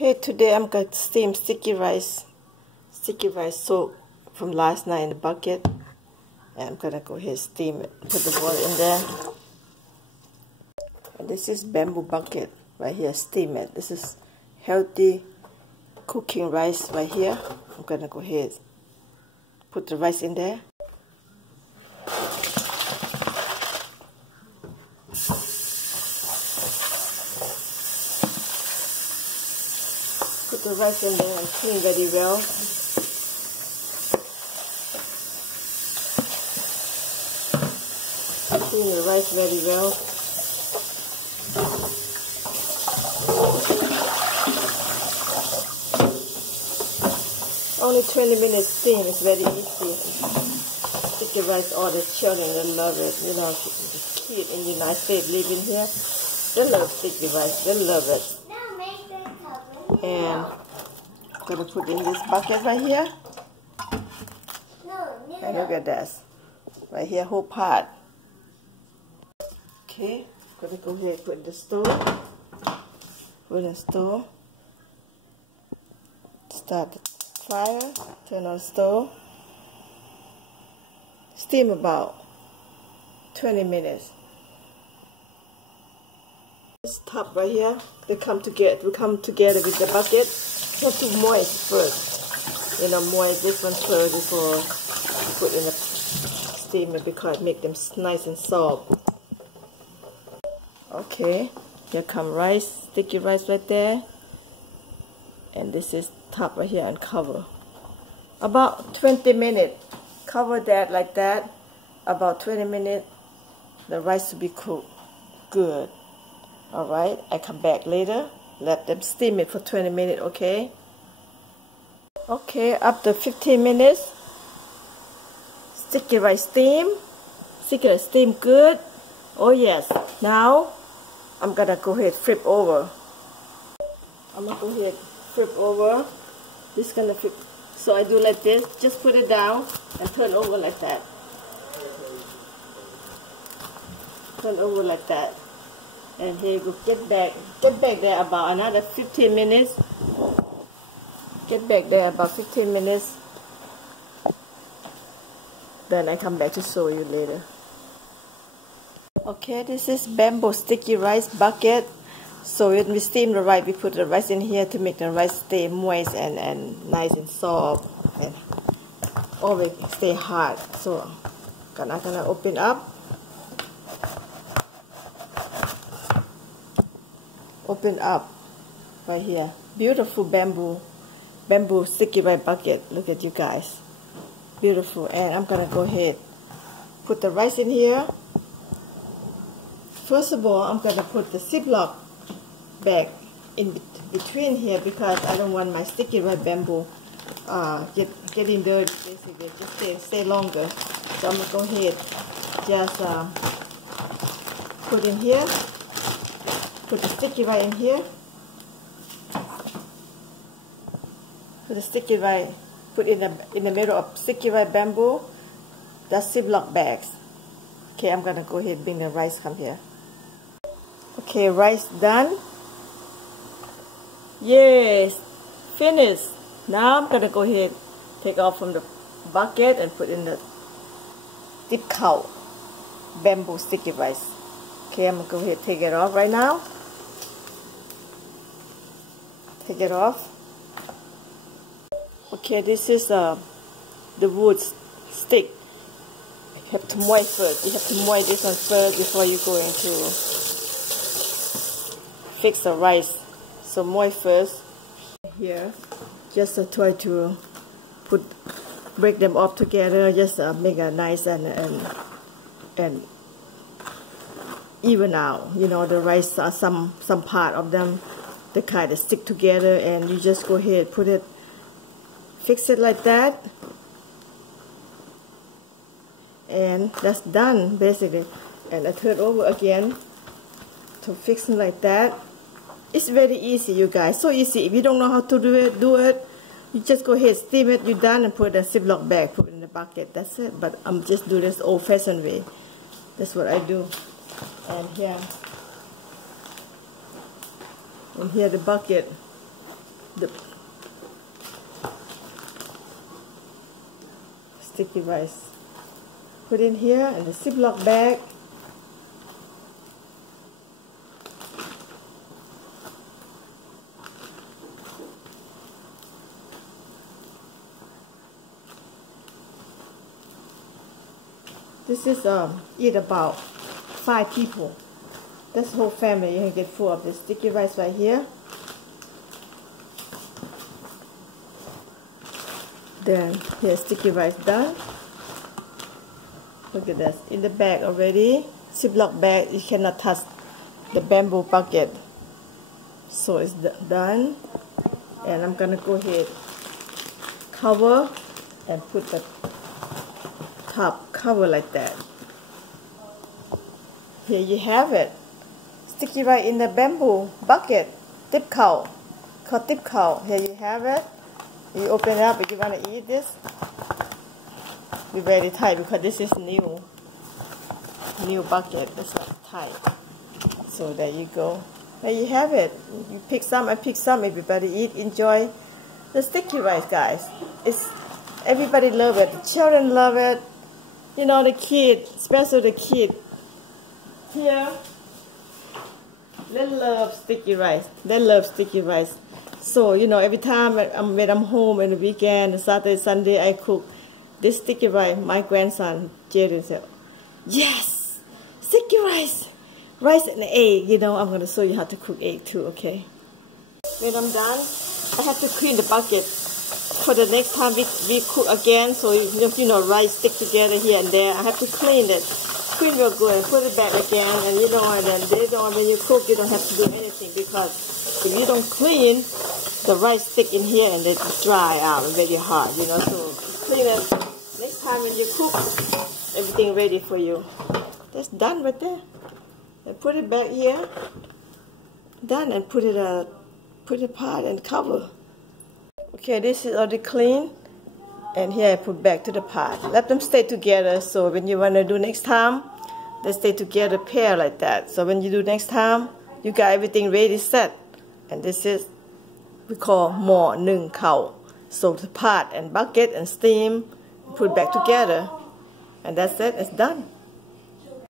Okay, today I'm going to steam sticky rice soak from last night in the bucket, and I'm going to go ahead and steam it. Put the water in there. And this is bamboo bucket right here, steam it. This is healthy cooking rice right here. I'm going to go ahead put the rice in there. Put the rice in there and clean very well. Clean the rice very well. Only 20 minutes steam is very easy. Sticky rice, all the children, they love it. You know, the kids in the United States living here, they love sticky rice, they love it. And I'm going to put in this bucket right here. And look at this. Right here, whole pot. Okay, I'm going to go ahead and put in the stove. Put in the stove. Start the fire. Turn on the stove. Steam about 20 minutes. This top right here, they come together with the bucket. You have to moist first. You know, moist this one first before put in the steamer, because it make them nice and soft. Okay, here come rice, sticky rice right there. And this is top right here and cover. About 20 minutes. Cover that like that. About 20 minutes. The rice will be cooked good. Alright, I come back later. Let them steam it for 20 minutes, okay? Okay, after 15 minutes, sticky rice steam. Sticky rice steam good. Oh yes, now I'm gonna go ahead flip over. I'm gonna go ahead flip over. This gonna flip. So I do like this, just put it down and turn over like that. Turn over like that. And here you go, get back there about another 15 minutes. Get back there about 15 minutes. Then I come back to show you later. Okay, this is bamboo sticky rice bucket. So when we steam the rice, we put the rice in here to make the rice stay moist and nice and soft and always stay hard. So I'm gonna open up. Open up right here. Beautiful bamboo sticky rice bucket. Look at you guys. Beautiful. And I'm gonna go ahead put the rice in here. First of all, I'm gonna put the Ziploc bag in between here, because I don't want my sticky rice bamboo getting dirty. Basically, just stay longer. So I'm gonna go ahead just put in here. Put the sticky rice in here. Put the sticky rice. Put in the middle of sticky rice bamboo. That's Ziploc bags. Okay, I'm gonna go ahead and bring the rice. Come here. Okay, rice done. Yes, finished. Now I'm gonna go ahead, take off from the bucket and put in the deep cow bamboo sticky rice. Okay, I'm gonna go ahead and take it off right now. Take it off. Okay, this is the wood stick. You have to moist first. You have to moist this one first before you go into fix the rice. So moist first. Here, just try to break them up together. Just make a nice and even out. You know, the rice are some part of them, they kind of stick together, and you just go ahead, fix it like that, and that's done basically. And I turn over again to fix it like that. It's very easy, you guys, so easy. If you don't know how to do it, you just go ahead, steam it, you're done, and put a Ziploc bag, put it in the bucket. That's it. But I'm just do this old-fashioned way. That's what I do. And here the bucket. the sticky rice. Put in here in the Ziploc bag. This is eat about 5 people. This whole family, you can get full of this sticky rice right here. Then here's sticky rice done. Look at this, in the bag already. Ziploc bag, you cannot touch the bamboo bucket. So it's done. And I'm gonna go ahead, cover and put the top cover like that. Here you have it. Sticky rice in the bamboo bucket. Tip cow. Called tip cow. Here you have it. You open it up if you want to eat this. Be very tight because this is new bucket. It's not tight. So there you go. There you have it. You pick some, I pick some. Everybody eat, enjoy the sticky rice, guys. Everybody love it. The children love it. You know, the kid, especially the kid. Here, they love sticky rice. They love sticky rice. So, you know, every time when I'm home on the weekend, Saturday, Sunday, I cook this sticky rice. My grandson, Jaden, said, yes, sticky rice. Rice and egg. You know, I'm going to show you how to cook egg too, okay? When I'm done, I have to clean the bucket. For the next time we cook again, so you know, rice stick together here and there. I have to clean it. Clean real good and put it back again, and you know, and then when you cook, you don't have to do anything, because if you don't clean, the rice stick in here and they dry out very hard, you know. So clean it. Next time when you cook, everything ready for you. That's done right there. And put it back here. Done, and put it apart and cover. Okay, this is already clean. And here I put back to the pot. Let them stay together, so when you want to do next time, they stay together pair like that. So when you do next time, you got everything ready set. And this is, we call หม้อนึ่งข้าว So the pot and bucket and steam, put back together. And that's it, it's done.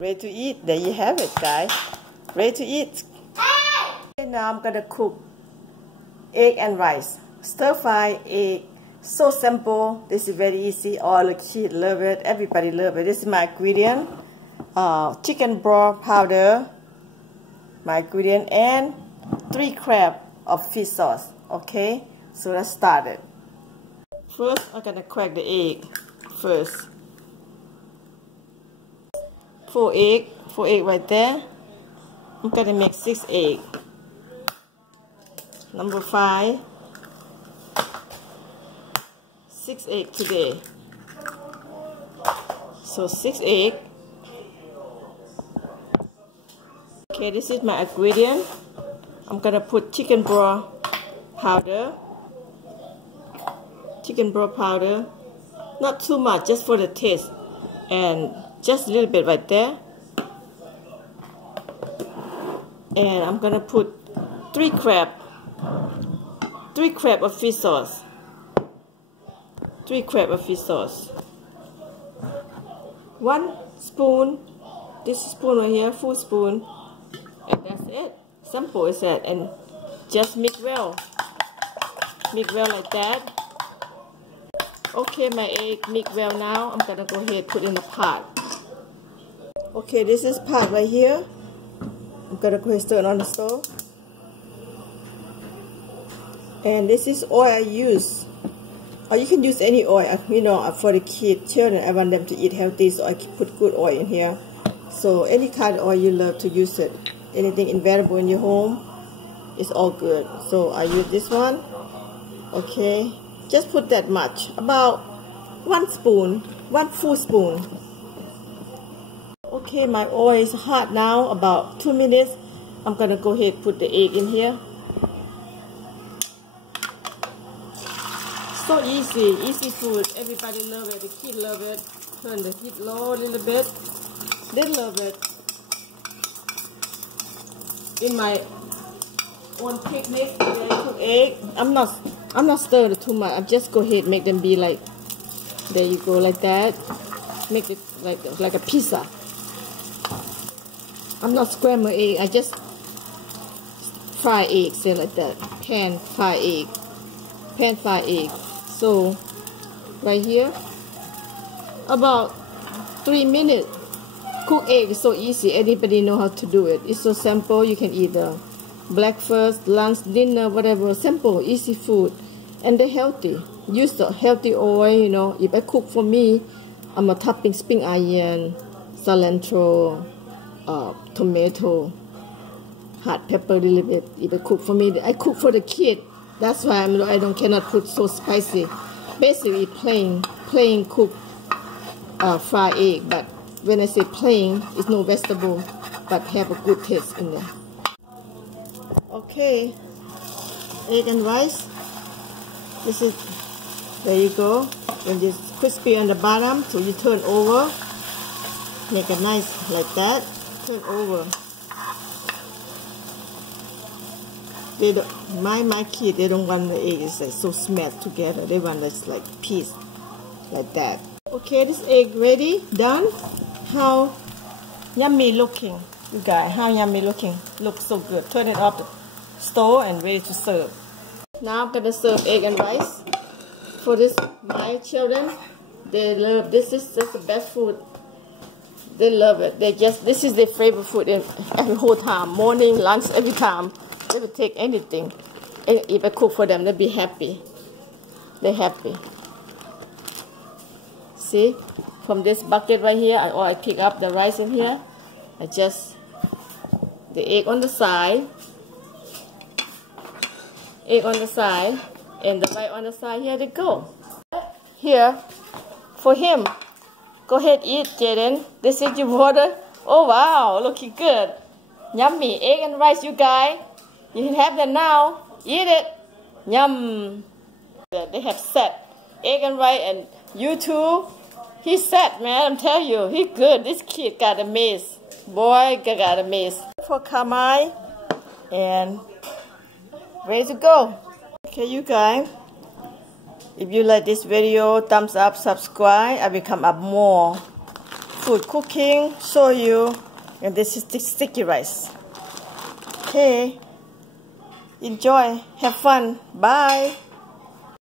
Ready to eat, there you have it, guys. Ready to eat. And now I'm gonna cook egg and rice. Stir fry egg. So simple. This is very easy. All the kids love it. Everybody love it. This is my ingredient. Chicken broth powder. My ingredient, and 3 crabs of fish sauce. Okay. So let's start it. First, I'm gonna crack the egg. First, 4 egg right there. I'm gonna make 6 egg. Number 5. 6 egg today. So 6 egg. Okay, this is my ingredient. I'm gonna put chicken broth powder. Chicken broth powder. Not too much, just for the taste. And just a little bit right there. And I'm gonna put 3 crabs of fish sauce. 3 crabs of fish sauce. 1 spoon. This spoon right here, full spoon. And that's it. Simple is that. And just mix well. Mix well like that. Okay, my egg mix well now. I'm gonna go ahead and put in the pot. Okay, this is pot right here. I'm gonna go ahead and stir it on the stove. And this is oil I use. Or you can use any oil, you know, for the children. I want them to eat healthy, so I put good oil in here. So any kind of oil you love to use it. Anything available in your home, it's all good. So I use this one. Okay, just put that much, about 1 spoon, 1 full spoon. Okay, my oil is hot now, about 2 minutes. I'm gonna go ahead and put the egg in here. So easy food. Everybody love it. The kids love it. Turn the heat low a little bit. They love it. In my on picnic, they cook egg. I'm not stirring it too much. I just go ahead make them be like, there you go, like that. Make it like a pizza. I'm not scramble egg. I just fry eggs, say like that. Pan fry egg. So right here, about 3 minutes. Cook egg is so easy. Anybody know how to do it. It's so simple. You can eat breakfast, lunch, dinner, whatever. Simple, easy food, and they're healthy. Use the healthy oil. You know, if I cook for me, I'm a topping spring onion, cilantro, tomato, hot pepper a little bit. If I cook for me, I cook for the kid. That's why I cannot put so spicy. Basically, plain cook fried egg. But when I say plain, it's no vegetable, but have a good taste in there. Okay, egg and rice. This is, there you go. When it's crispy on the bottom, so you turn over, make it nice like that. Turn over. They don't, my kid, they don't want the egg is like so smashed together. They want this like piece like that. Okay, this egg ready, done. How yummy looking, you guys. How yummy looking. Looks so good. Turn it off the stove and ready to serve. Now I'm gonna serve egg and rice. For this, my children, they love this. Is the best food. They love it. This is their favorite food every whole time. Morning, lunch, every time. They will take anything. If I cook for them, they'll be happy. They're happy. See, from this bucket right here, I pick up the rice in here. I just the egg on the side, and the rice on the side. Here they go. Here, for him. Go ahead, eat, Jaden. This is your water. Oh wow, looking good. Yummy. Egg and rice, you guys. You can have that now. Eat it. Yum. They have set egg and rice, and you too. He's set, man. I'm telling you, he's good. This kid got a mess. Boy, got a mess. For Kamai, and ready to go. Okay, you guys. If you like this video, thumbs up, subscribe. I will come up more food cooking, show you. And this is the sticky rice. Okay. Enjoy. Have fun. Bye.